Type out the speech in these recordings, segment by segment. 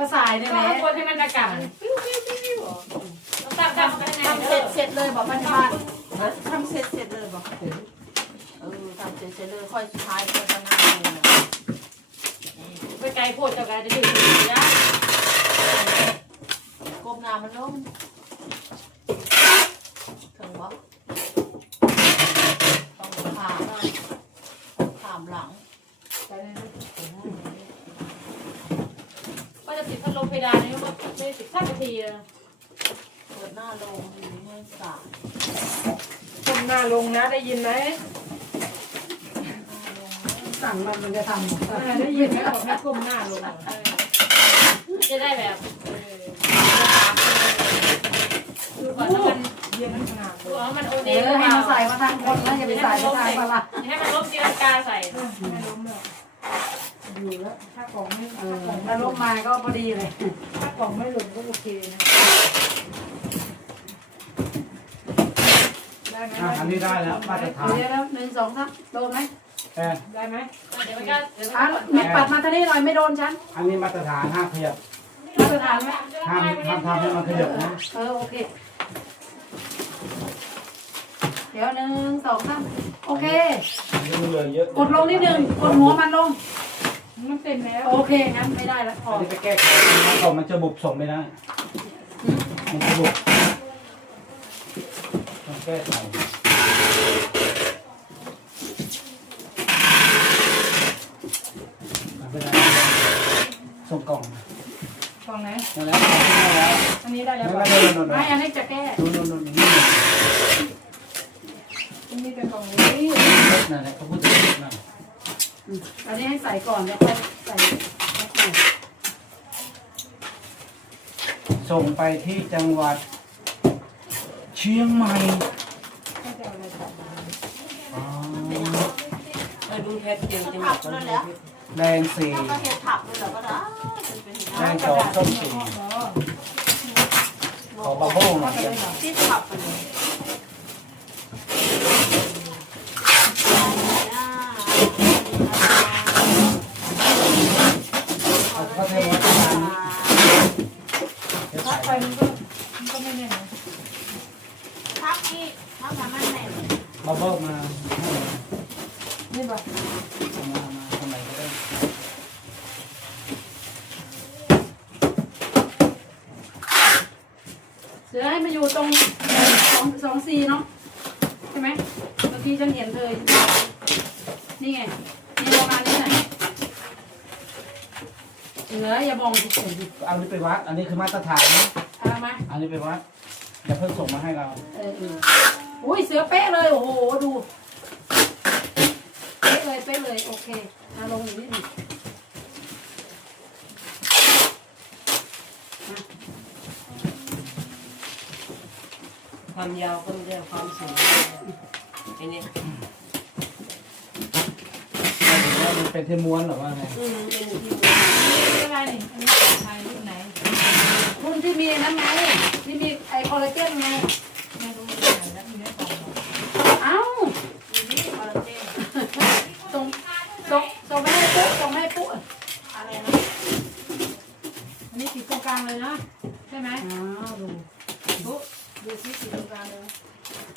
ก็สายเนี่ยก็แหละข้างบนให้มันอากาศมันปิ้วปิ้วปิ้วปิ้วเหรอต้องตั้งตั้งไว้ในทำเอเสร็จอเสร็จเลยบอกพันธบ้านทำเสร็จเสร็จเลยบอกเออทำเสร็จเสร็จเลยค่อยสุดท้ายค่อยจะนั่งดูนะไปไกลโพดเจ้ากายจะดื่มยาก้มหน้ามันลงถึงวะต้องขามขามหลัง ก็จะติดพัดลมเพดาน นี้ว่าไม่ติดสักนาทีเลยเปิดหน้าลงอยู่เมื่อสายก้มหน้าลงนะได้ยินไหมสั่งมันมันจะทำเออได้ยินไหมบอกให้ก้มหน้าลงอะจะได้แบบดูก่อนว่ามันเย็นขนาดดูว่ามันโอเอเดอให้มันใส่มาทางคนนะอย่าไปใส่มาทางปลาร้าให้มันลบตีลังกาใส่ไม่ล้มหรอก อยู่แล้ว ถ้ากล่องไม่เอถ้าอกล่องถ้าลบมาก็พอดีเลย ถ้ากล่องไม่หล่นก็โอเคนะได้ไหมอะอันนี้ได้แล้วมาตรฐาน เดี๋ยวแล้วหนึ่งสองสามโดนไหมแอนได้ไหมเดี๋ยวมันก็เดี๋ยวอะเม็ดปัดมาทางนี้หน่อยไม่โดนฉันอันนี้มาตรฐานห้ามขยับมาตรฐานไหมห้ามห้ามทำให้มันขยับนะเออโอเค เดี๋ยวหนึ่งสองสามโอเคยังเหลือเยอะกดลงนิดนึงกดหัวมันลง มันเต็มแล้วโอเคงั้นไม่ได้แล้วพออันนี้ไปแก้ไขมันก่อนมันจะบุบส่งไม่ได้ มันจะบุบต้องแก้ไขมันไม่ได้ส่งกล่องกล่องไหนนั่นแหละส่งขึ้นมาแล้ว อันนี้ได้แล้วไม่ป่ะไม่ไม่ไม่ไม่อันนี้จะแก้นู่นนู่นนู่นนี่อันนี้แต่กล่องนี้นั่นแหละเขาพูดถึงนั่น อืมอันนี้ให้ใส่ก่อนแล้วค่อยใส่แล้วใส่ส่งไปที่จังหวัด เชียงใหม่ให้จะเอาอะไรต่อมาอ๋อไปดูเห็ดเดียวจะหมักนั่นแหละแดงสี่ถ้าก็เห็ดผักเลยเหรอก็ได้เป็นเห็ดแดงสองส้มสี่อ๋อขอบะโบ้งหน่อยที่ผักไปเลย เอาเข้าเทมอสทานเดี๋ยว ถ้า ใส่ ไปมันก็มันก็ไม่แน่นะ พักนี่ถ้าทำมันแน่นบะเบิ้งมาให้นี่ป่ะเอามามาทำไมก็ได้เสือให้มาอยู่ตรงสองสองซีเนาะใช่ไหมเมื่อกี้ฉันเห็นเลยนี่ไงนี่ประมาณนี้แหละเสืออย่ามองเฉยเอานี้ไปวัด อันนี้คือมาตรฐานนะเอามา อันนี้ไปวัด อย่าเพิ่งส่งมาให้เรา เออเอออุ้ยเสือเป๊ะเลยโอ้โหดูเป๊ะเลยเป๊ะเลยโอเคเอาลงอีกนิดหนึงความยาวก็ไม่ได้ความสูงไอ้เนี่ยแล้วมันเป็นที่ม้วนหรือว่าไง อืมเป็นที่อะไรนี่อันนี้ของใครรุ่นไหน คุณที่มีนั่นไงที่มีไอคอลลาเจนไง ไม่รู้รุ่นไหนแล้วมีในกล่องเหรอ เอ้า มีนี่คอลลาเจน ส่งส่งส่งไปให้ปุ๊ส่งไปให้ปุ๊ อะไรนะอันนี้ติดตรงกลางเลยนะใช่ไหม อ้าวดู ดูดูซิติดตรงกลางเลย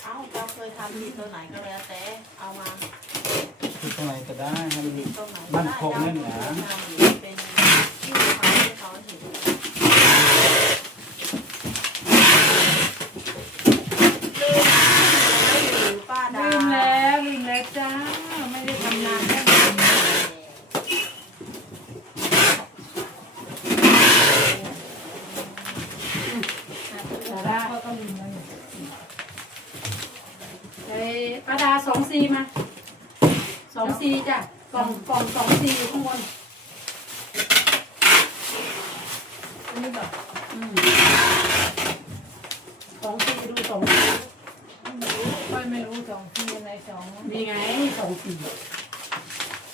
เอ้าเราเคยทำที่ตัวไหนก็แล้วแต่เอามา คือตรงไหนก็ได้ให้มัน ตรงไหน มันคงแน่นหนา เป็นที่เขาให้เขาเห็นลืมป้าดา ลืมแล้วลืมแล้วจ้าไม่ได้ทำนานแค่ไหน สาระ เขาก็ลืมแล้วเนี่ย ไอ้ปาดาสองซีมาสองซีจ้ะกล่องกล่องสองซีอยู่ข้างบนอันนี้แบบอืมสองซีดูสองซีค่อยไม่รู้สองที่อะไรสองมีไงสองซี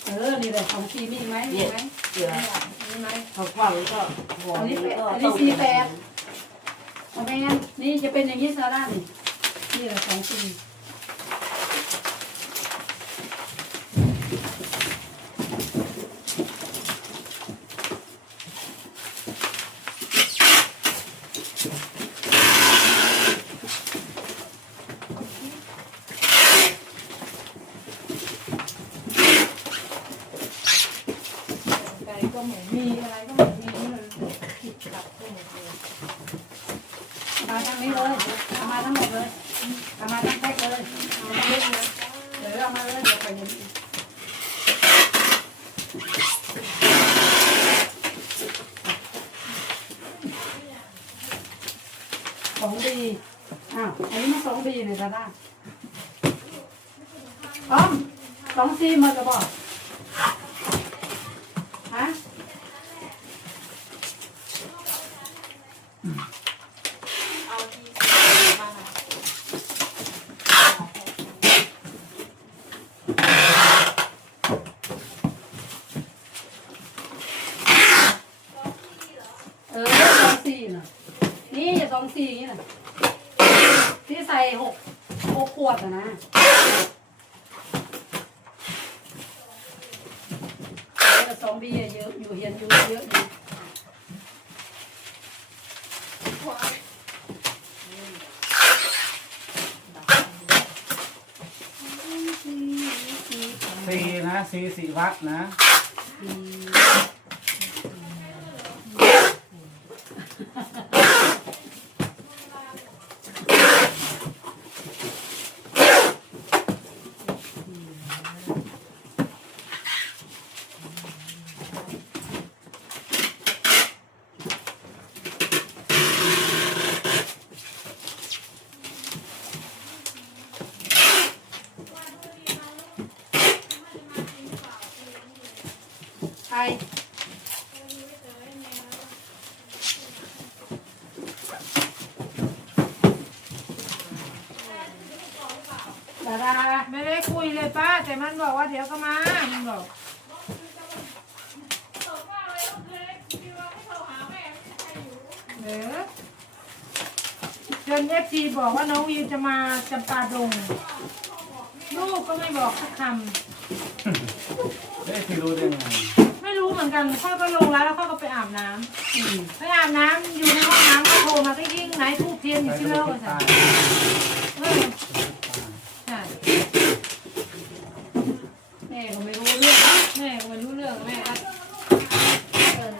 เออนี่แหละสองซีมีอีกไหมมีอีกไหมเสือมีไหมเขาฟังก็หัวอันนี้มันเป็นก็อันต้นี้องซีแปดเอาไปงั้นนี่จะเป็นอย่างนี้ซาร่านี่นี่็เหมือนมีอะไรก็เหมือนมีเลยผิดกลัทั้งหมดเลยมาทางนี้เลยเอามาทั้งหมดเลยเอามาทั้งแพ็คเลยเอามาเลยเดี๋ยวเอามาเลยเดี๋ยวไปเห็นสองดีอ้าวอันนี้มันสองดีเลยจ้าด้าอ้อมสองซีมาจะบอก เออสองสี่น่ะ นี่สองสี่นี่น่ะที่ใส่หกหกขวดอะนะเออสองบีอะเยอะอยู่เฮียนอยู่เยอะอยู่สี่สี่สองสีนะสีสีวัดนะ ใครดาราไม่ได้คุยเลยป้า แต่มันบอกว่าเดี๋ยวก็มา มันบอกเออจนเอฟซีบอกว่าน้องวิวจะมาจำปาดง ลูกก็ไม่บอกสักคำ เอ๊ะพี่รู้ได้ไง เหมือนกันพ่อก็ลงแล้วแล้วพ่อก็ไปอาบน้ำไปอาบน้ำอยู่ในห้องน้ำก็โทรมาก็ยิ่งไหนทูบเทียนอยู่ที่เลิกตาอะเออใช่แม่ก็ไม่รู้เรื่องแม่ก็ไม่รู้เรื่องแม่ก็เออ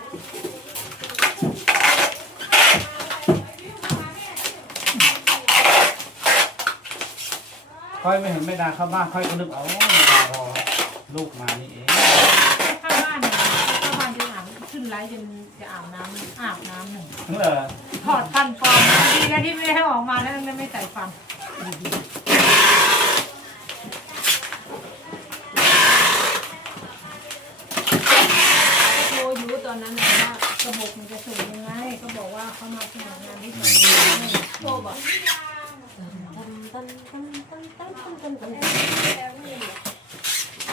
ค่อยไม่เห็นไม่ดาเข้าบ้านค่อยก็นึกเอาไม่ดารอลูกมานี่เองเข้าบ้านเนี่ยเข้าบ้าน จนอาบขึ้นไลฟ์จนจะอาบน้ำอาบน้ำหนึ่งเหรอถอดฟันปลอมนะดีนะที่ไม่ได้ออกมาแล้วไม่ใส่ฟันโทรอยู่ตอนนั้นนะว่ากระบอกมันจะส่งยังไง ก็บอกว่าเขามาสมัครงานที่ไหนโทรบอก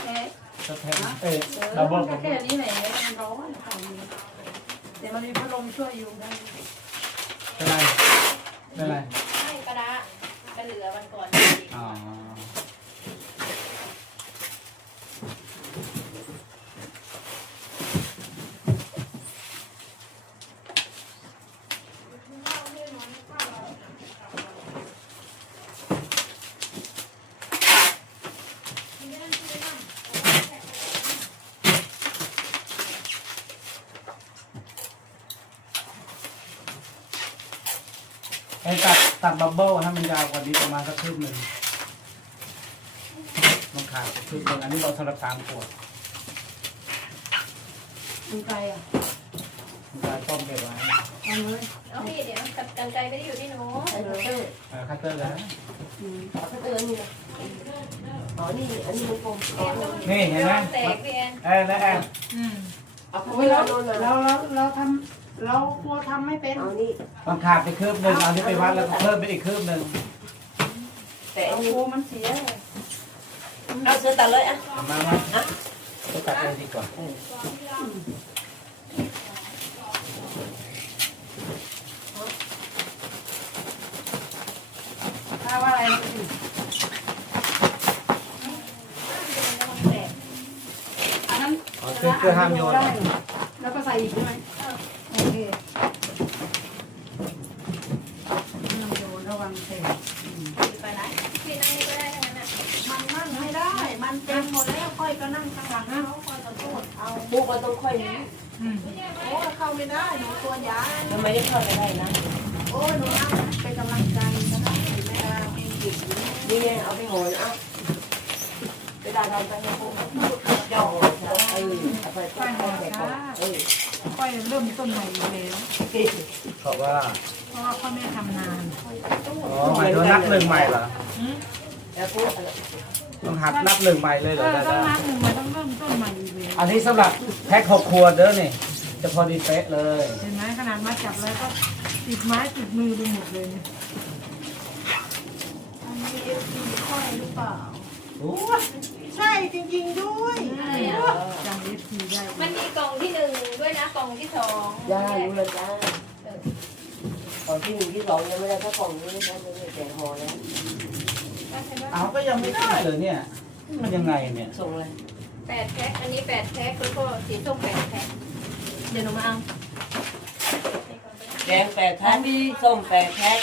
เอ๊ะ สแตนเอ๊ะ ดับเบิลก็แค่นี้แหละมันร้อนแต่มันมีพัดลมช่วยอยู่ได้เป็นไรเป็นไรให้กระดาษไปเหลือวันก่อนอ๋อ ไอ้ ตัดตัดบับเบิ้ลให้มันยาวกว่านี้ประมาณสักครึ่งหนึ่งมันขาดครึ่งหนึ่งอันนี้เราสำหรับสามขวดมันไกลอะมันจะต้มเก็บไว้เอาเลยเอาพี่เดี๋ยวกันไกลไม่ได้อยู่ที่หนูใส่เตอร์เออคัตเตอร์แล้วขอเตอร์นี่นะอ๋อนี่อันนี้มันกลมอ๋อนี่เห็นไหมแตกพี่แอนเอ้ยแล้วแอนอืมเอาเข้าโอ้ไปยแล้เราวโดนเลยเราเราเราทำ เรากลัวทำไม่เป็น เอานี่มันขาดไปคืบหนึ่งเอาที่ไปวัดแล้วก็เพิ่มไปอีกคืบหนึ่งแต่เราอันนี้กลัวมันเสียเอาเสื้อตัดเลยอะเอามามาก็ตัดเลยดีกว่าถ้าว่าอะไรมันสิอันนั้นอ๋อคือคือห้ามโยนได้แล้วก็ใส่อีกใช่ไหม โอเคห้ามโยนระวังเตะไปไหนพี่นั่งนี่ก็ได้ทั้งนั้นน่ะมันนั่งไม่ได้ มันเต็มหมดแล้วค่อยก็นั่งข้างหลังเขาค่อยก็โทษเอาบุกเราต้องค่อยนี้อืมโอ้เข้าไม่ได้หนูตัวใหญ่ทำไมได้เข้าไปได้นะโอ้ยหนูนั่งเป็นกำลังใจก็ได้แม่ดามีเด็กอยู่นี่ไงเอาไปห่อนะเอาเวลาทำไปให้พวกเจ้าห่อเออเอาไป ค่อยหอ แต่ จ้า เออ ค่อยเริ่มต้นใหม่อีกแล้วเพราะว่าเพราะว่าพ่อแม่ทำนานอ๋อหมายถึงนับหนึ่งใหม่เหรอแล้วพวกต้องหัดนับหนึ่งใหม่เลยเหรเอออได้ต้องได้นับหนึ่งมาต้องเริ่มต้นใหม่อีกแล้วอันนี้สำหรับแพ็คหกขวดเด้อนี่ จะพอดีเป๊ะเลย เห็นไหมขนาดมาจับแล้วก็ติดไม้ติดมือไปหมดเลยเนี่ยอันนี้เอฟซีค่อยหรือเปล่า โอ้ย ใช่จริงๆด้วย จำเอฟซีได้มันมีกล่องที่หนึ่งด้วยนะกล่องที่สองย่ารู้เลยจ้าของที่หนึ่งที่สองยังไม่ได้ถ้ากล่องนี้ไม่ได้ไม่ได้แจกห่อแล้วเอาก็ยังไม่ได้เลยเนี่ย มันยังไงเนี่ยส่งเลยแปดแพ็คอันนี้แปดแพ็คแล้วก็สีส้มแปดแพ็คเดี๋ยวหนูมาเอาแดงแปดแพ็คส้มแปดแพ็ค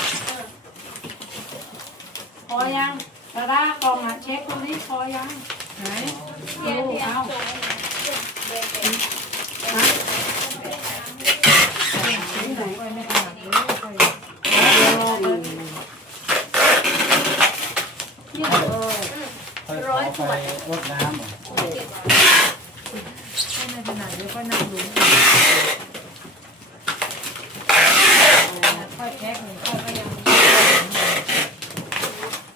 พอยังดาดากล่องอะเช็คตรงนี้พอยัง ไหนเอาเอาร้อยไม่ถนัดเลยค่อยค่อยขอไปรดน้ำเหรอ ค่อยไม่ถนัดเลยค่อยนั่งดูค่อยแพ็คหนึ่งค่อยก็ยัง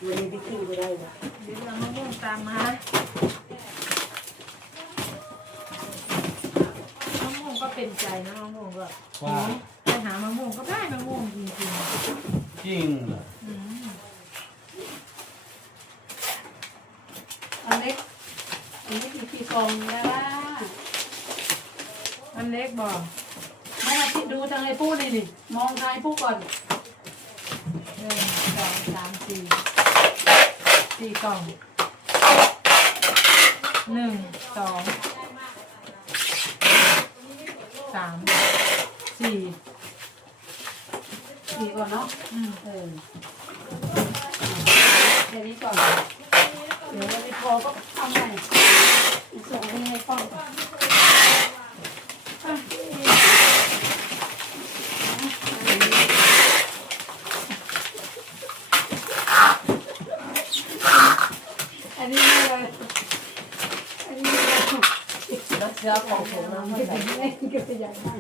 วันนี้พี่ขึ้นก็ได้นะ เดี๋ยวเรามะม่วงตามมามะม่วงก็เป็นใจนะมะม่วงก็ ว่า ไปหามะม่วงก็ได้มะม่วงจริง จริงเหรออันเล็ก อันนี้คือพี่กองดาดาอันเล็กบอกไม่เอาที่ดูทางไอ้พูดนี่นี่ มองทางไอ้พูดก่อนหนึ่งสองสามสี่สี่กล่องหนึ่งสองสามสี่ ดีก่อนเนาะอืมเออแค่นี้ก่อน เดี๋ยวเราไปพอก็ทำใหม่ส่งให้ให้ป้องก่อนอันนี้เลยอันนี้เลยแล้วเสื้อของผมนะไม่ใส่ไม่ได้ก็อยากได้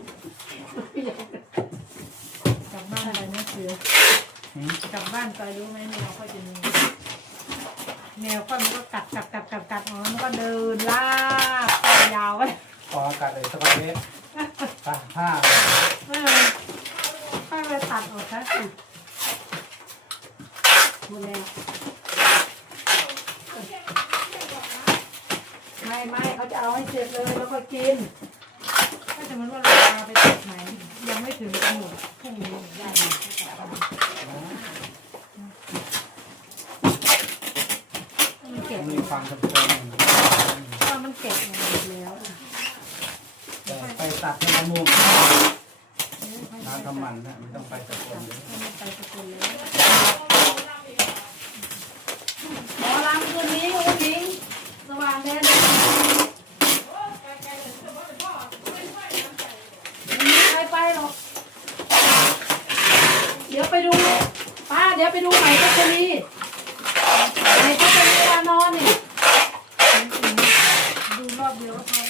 ไม่ อยากได้กลับบ้านไปนะเสือหืมกลับบ้านไปรู้ไหมแมวค่อยจะมีแมวค่อยมันก็กัดกัดกัดกัดกัดอ๋อมันก็เดินลากคอยาวไว้ออกอากาศเลยสบายเล็ตาผ้าเออค่อยไปตัดออกซะสิหมดแล้วไม่ไม่เขาจะเอาให้เสร็จเลยแล้วก็กินถ้าสมมติว่าเราเอาไปตัดไหน ยังไม่ถึงกำหนดพรุ่งนี้ได้ไหมมันเก็บมีความจำเป็นเพราะมันเก็บมาหมดแล้วแต่ไปตัดในมะม่วงน้ำทำมันนะไม่ต้องไปตะโกนเลย มันไปสกุลแล้ว หมอลำคืนนี้อุ้งยิงสว่างแดนไม่มีใครไปหรอก เดี๋ยวไปดู ป้า เดี๋ยวไปดูใหม่พัชรีใหม่พัชรีวานอนนี่ ดูรอบเดียวก็พอ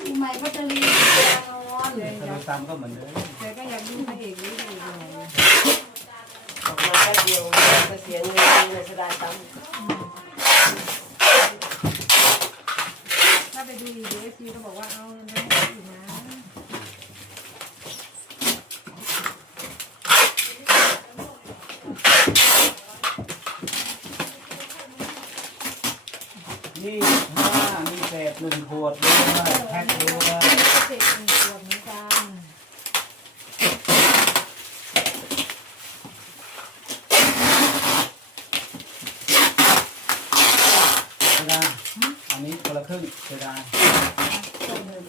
ดูใหม่พัชรีวานอน เลย ถ้า อยา ดู ก ซ้ำก็เหมือนเดิม แกก็อยากดูพระเอกนี่ดูหน่อย ออกมาแค่เดียวจะเสียเงินเลยจะได้ตังค์ ถ้าไปดูอีกเดี๋ยวเอฟซีก็บอกว่าเอาเงินไปให้อีกนะ นี่ห้ามีเศษหนึ่งขวดด้วยแพ็คด้วยก็เสร็จหนึ่งขวดเหมือนกันเวลาอันนี้คนละครึ่งเวลา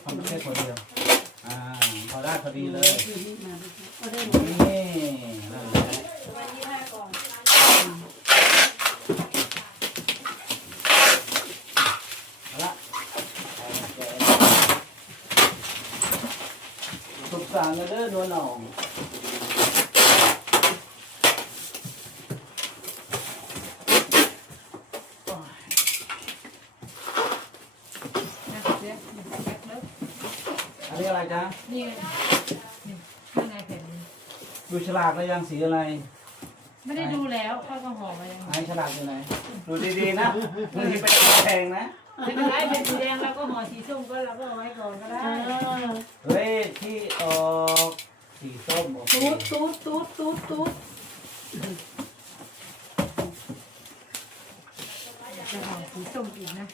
ทำแค่คนเดียว อ่า พอได้พอดีเลย นี่นั่นแหละเอาละสุกส สารเลยเด้อนวลหนองนะเดี๋ยวแป๊บนึงอันนี้อะไรจ๊ะนี่ไงนี่ข้างในแผ่นนี้ดูฉลากแล้วยังสีอะไรไม่ได้ดูแล้วข้าวก็ห่อมายังไหนฉลากอยู่ไหนดูดีๆนะมันจะเป็นสีแดงนะไม่เป็นไรเป็นสีแดงเราก็ห่อสีส้มก็เราก็เอาไว้ก่อนก็ได้เฮ้ยที่ออก สีส้มโอเคตูดตูดตูดตูดตูดจะห่อสีส้มอีกนะ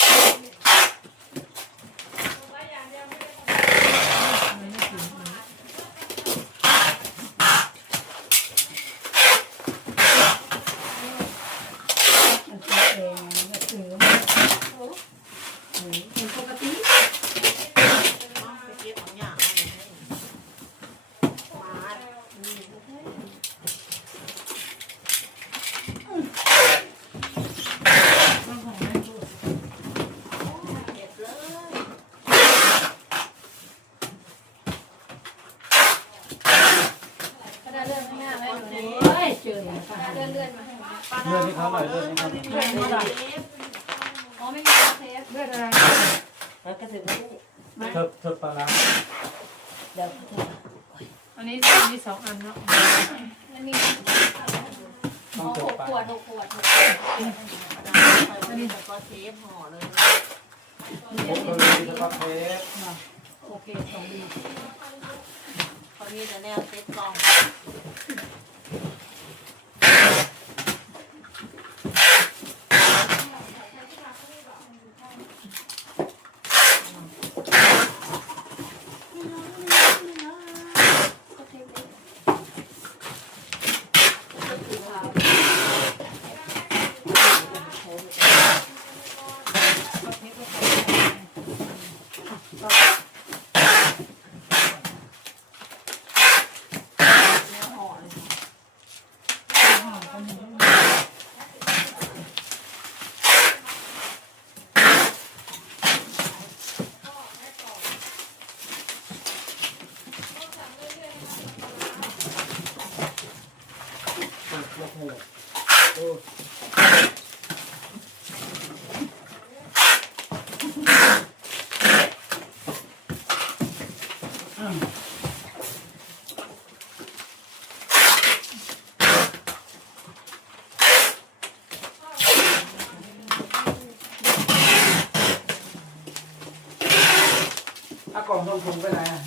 ล่องทรงถุงไปไหนอะ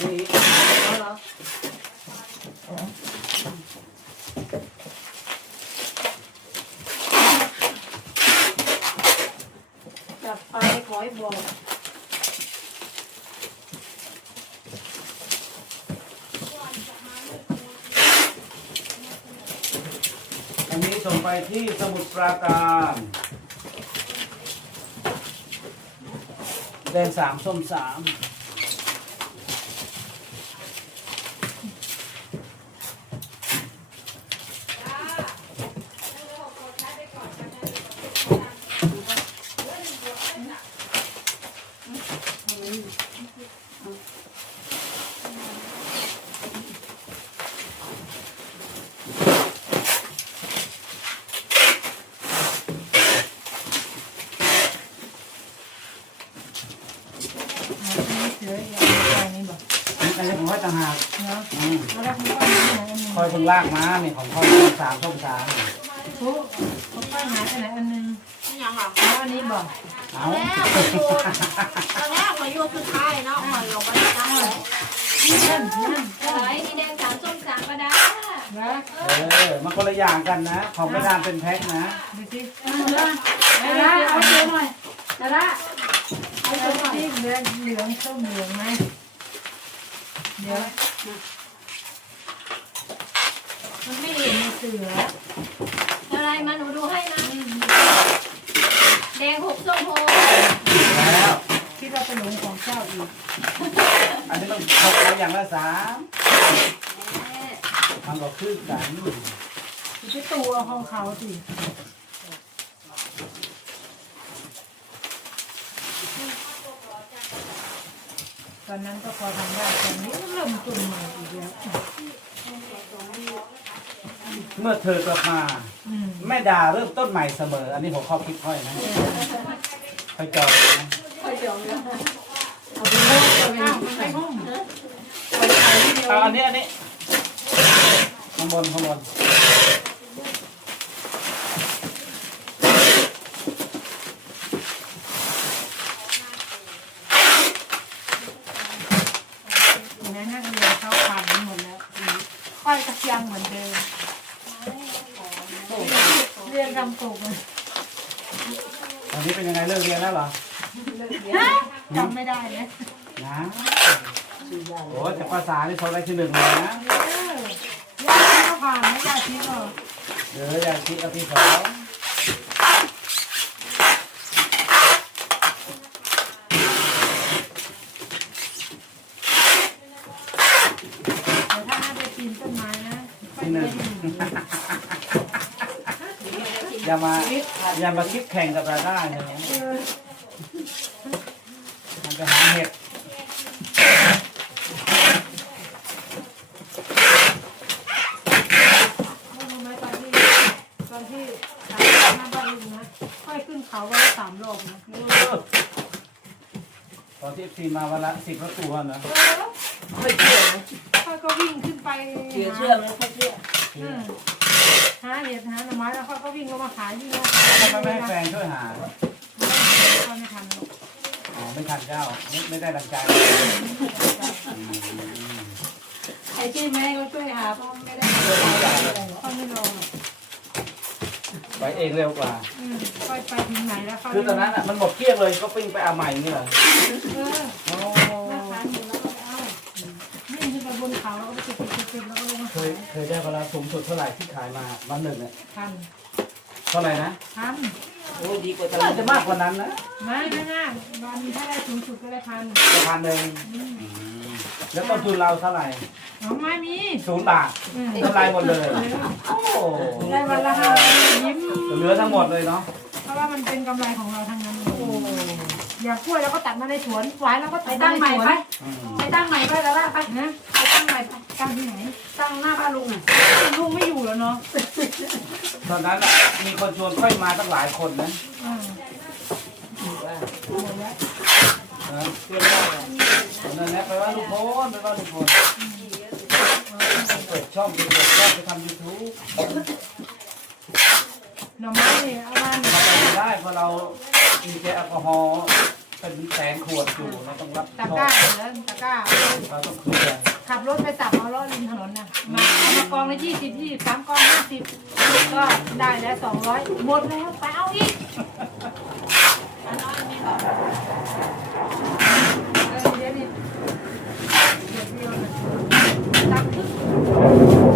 นี่จับไปขอให้บอกอันนี้ส่งไปที่สมุทรปราการ แดงสามส้มสาม เสืออย่างนี้บอก อันนี้ของค่อยต่างหาก เนาะ อืม แล้วคุณป้าหายไปไหนอันนึ งค่อยเพิ่งลากมานี่ของค่อยส้มสามส้มสามโอ้คุณป้าหายไปไหนอันนึงนี่ยังอะแล้วอันนี้บอกเอาแล้วมาอยู่ตอนแรกมาอยู่สุดท้ายเนาะมาลงไปนั่งเลยนั่นนั่นอะไรนี่แดงสามส้มสามก็ได้นะเออมันคนละอย่างกันนะ ของไม่ดามเป็นแพ็คนะดูสิดาราเอาเจอหน่อยดาราเอาดูสิเหลืองเหลืองส้มเหลืองไหมเดี๋ยวมัน ไม่เห็นในเสือ อะไรมาหนูดูให้นะแดงหกส้มหกแล้ว คิดว่าเป็นหลงของเจ้าอีกอันนี้ต้องทกเอาอย่างละสามมันก็คือกันอยู่ที่ตัวของเขาสิอนนั้นก็พอทำได้ตอนนี้เริ่มจุ่มใหม่อีกแล้ว เมื่อเธอกลับมาอืมแม่ดาเริ่มต้นใหม่เสมอ อันนี้ผมข้อคิดค่อยนะค่อยจอยนะอ้าวมันไม่หุ้มเอาอันนี้อันนี้ข้างบนข้างบน เห็นไหมนักเรียนเขาผ่านหมดแล้วค่อยกระเทียงเหมือนเดิมเรียนทำตกเลย อันนี้เป็นยังไง เลิกเรียนแล้วเหรอจำไม่ได้เลยนะโอ้แต่ภาษานี่เขาได้ที่หนึ่งเลยนะเออยาชีก็ผ่านไม่ยาชีก็เดี๋ยวอยากคิดเอาที่สอง แต่ถ้าให้ไปปีนต้นไม้นะค่อย ที่ห เรี นึ่ ย ง น อย่ามาอย่ามาคิดแข่งกับเราได้นะเออมันจะหาเห็ดว่ารู้ไหมตอนที่ตอนที่ขายหน้าบ้านลุงนะค่อยขึ้นเขาวันละสามรอบนะตอนที่ทีมาวันละสิบกว่าตัวนะเออไม่เชื่อนะค่อยก็วิ่งขึ้นไปเชื่อเชื่อไหมไม่เชื่อเออ ขายวิ่งมาทำไมไม่ให้แฟนช่วยหาก็ไม่ทันหรอกอ๋อไม่ทันเจ้าไม่ไม่ได้ดังใจอืมไอ้ที่แม่ก็ช่วยหาเพราะไม่ได้ค่อยไม่รอหรอกไปเองเร็วกว่า อืมค่อยไปถึงไหนแล้วค่อยคือตอนนั้นอะมันหมดเกลี้ยงเลยก็ปิ้งไปเอาใหม่นี่เหรอเออโอ้มาขายอยู่แล้วก็ไปเอาวิ่งขึ้นไปบนเขาแล้วก็ไปเก็บเก็บเก็บแล้วก็ลงมาเคขายยเคยได้เวลาสูงสุดเท่าไหร่ที่ขายมาวันหนึ่งเนี่ย ทัน เท่าไหร่นะทันโอ้ดีกว่าตน่าจะมากกว่านั้นนะไม่ไม่น่าวันถ้าได้สูงสุดก็ได้พันประมาณหนึ่งอืมแล้วต้นทุนเราเท่าไหร่น้องไม่มีศูนย์บาทอืมกำไรหมดเลย โอ้ได้วันละห้ายิ้มเหลือทั้งหมดเลยเนาะเพราะว่ามันเป็นกำไรของเราทั้งนั้นโอ้อย่ากล้วยเราก็ตัดมาในสวนหวายเราก็ไปตัดตั้งใหม่ไปอืมไปตั้งใหม่ไปแล้วไปนะ ไปตั้งใหม่ไปตั้งที่ไหนตั้งหน้าบ้านลุงอะลุงไม่อยู่แล้วเนาะตอนนั้นอะมีคนชวนค่อยมาตั้งหลายคนนะอ่านะเชื่อได้ตอนนั้นแนะไปว่าลุงพลไปว่าลุงพลเปิดช่องไปเปิดช่องไปทำยูทูบหน่อไม้เนี่ยเอามาเราไปไม่ได้เพราะเรามีแค่แอลกอฮอล์เป็นแสนขวดอยู่เราต้องรับตะโทกร้าษแล้วตะกร้าเราต้องเคลียร์ ขับรถไปสับเอาล้อริมถนนน่ะมาเอามากองละยี่สิบยี่สามกองห้าสิบก็ได้แล้วสองร้อยหมดแล้วไปเอาอีกเออเดี๋ยวนี้เดี๋ยวเดียวนะตักทึก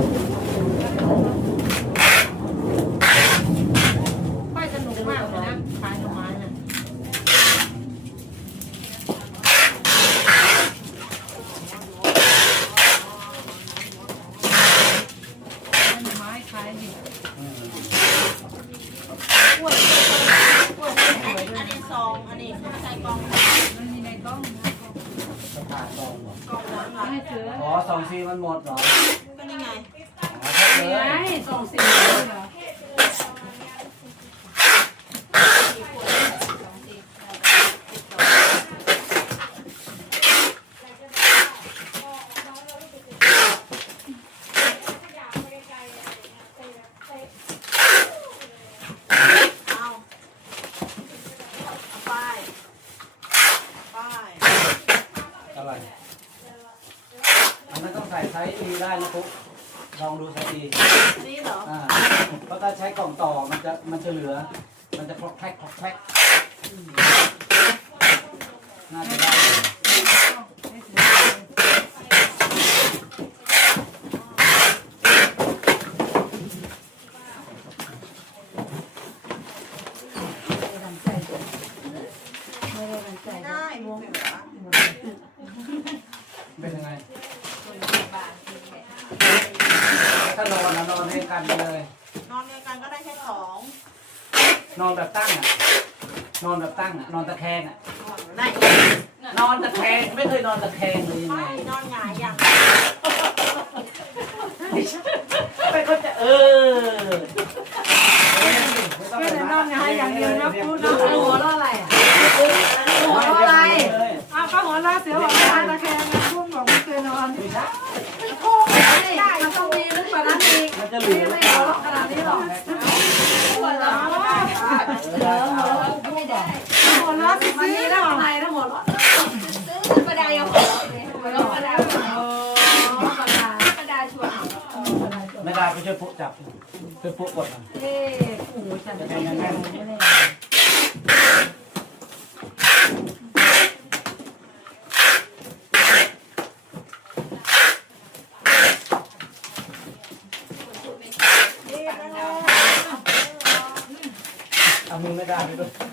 ค่อยสนุกมากเลยนะขายหน่อไม้น่ะขายหน่อไม้ขายดิ อืม กล้วยกล้วยสวยด้วย อันนี้ซองอันนี้ใส่กล่อง มันมีในกล้องนะ สถาน กองเหรอกล่องน้ำหลังให้เสืออ๋อสองซีมันหมดเหรอก็นี่ไง อ๋อแค่เลไงย สองสี่เลยเหรอ ช่วยโปะจับช่วยโปะกดนเอ๊ะโอ้โหจังเลยแอามือไม่ได้เลย